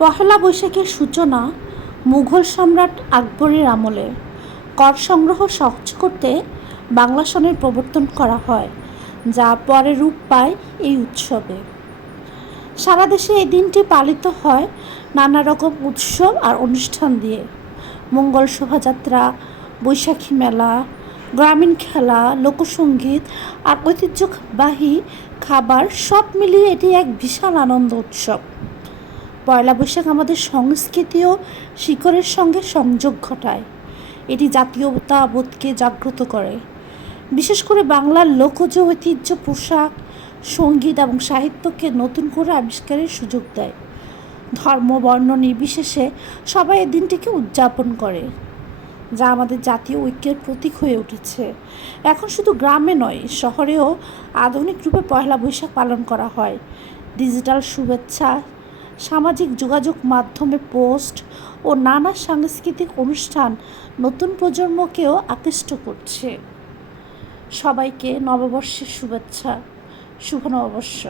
পহেলা বৈশাখের সূচনা মুঘল সম্রাট আকবরের আমলে। কর সংগ্রহ সহজ করতে বাংলা সনের প্রবর্তন করা হয়, যা পরে রূপ পায় এই উৎসবে। সারা দেশে এই দিনটি পালিত হয় নানা রকম উৎসব আর অনুষ্ঠান দিয়ে। মঙ্গল শোভাযাত্রা, বৈশাখী মেলা, গ্রামীণ খেলা, লোকসঙ্গীত আর ঐতিহ্যবাহী খাবার সব মিলিয়ে এটি এক বিশাল আনন্দ উৎসব। পয়লা বৈশাখ আমাদের সংস্কৃতি ও শিকড়ের সঙ্গে সংযোগ ঘটায়। এটি জাতীয়তাবোধকে জাগ্রত করে, বিশেষ করে বাংলার লোকজ ঐতিহ্য, পোশাক, সঙ্গীত এবং সাহিত্যকে নতুন করে আবিষ্কারের সুযোগ দেয়। ধর্ম বর্ণ নির্বিশেষে সবাই এই দিনটিকে উদযাপন করে, যা আমাদের জাতীয় ঐক্যের প্রতীক হয়ে উঠেছে। এখন শুধু গ্রামে নয়, শহরেও আধুনিক রূপে পয়লা বৈশাখ পালন করা হয়। ডিজিটাল শুভেচ্ছা, সামাজিক যোগাযোগ মাধ্যমে পোস্ট ও নানা সাংস্কৃতিক অনুষ্ঠান নতুন প্রজন্মকেও আকৃষ্ট করছে। সবাইকে নববর্ষের শুভেচ্ছা, শুভ নববর্ষ।